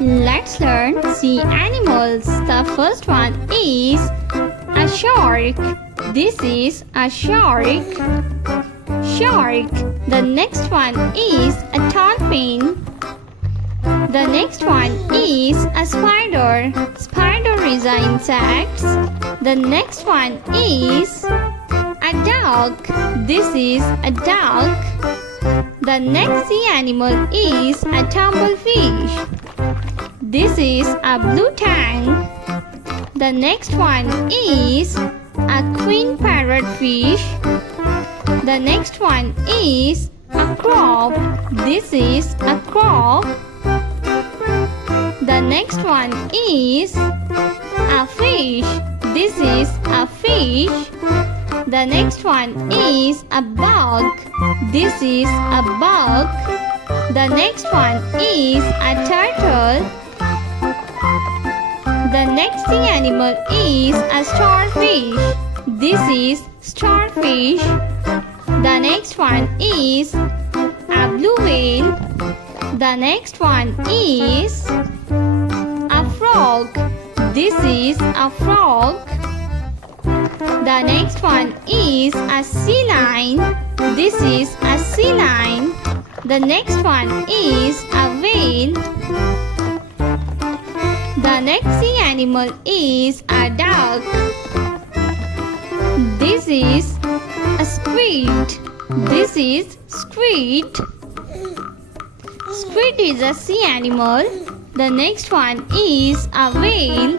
Let's learn sea animals. The first one is a shark. This is a shark. Shark. The next one is a dolphin. The next one is a spider. Spider is an insect. The next one is a duck. This is a duck. The next sea animal is a tumblefish. This is a blue tang. The next one is a queen parrotfish. The next one is a crab. This is a crab. The next one is a fish. This is a fish. The next one is a bug. This is a bug. The next one is a turtle. The next sea animal is a starfish. This is starfish. The next one is a blue whale. The next one is a frog. This is a frog. The next one is a sea lion. This is a sea lion. The next one is a whale. The next sea animal is a duck. This is a squid. This is squid. Squid is a sea animal. The next one is a whale.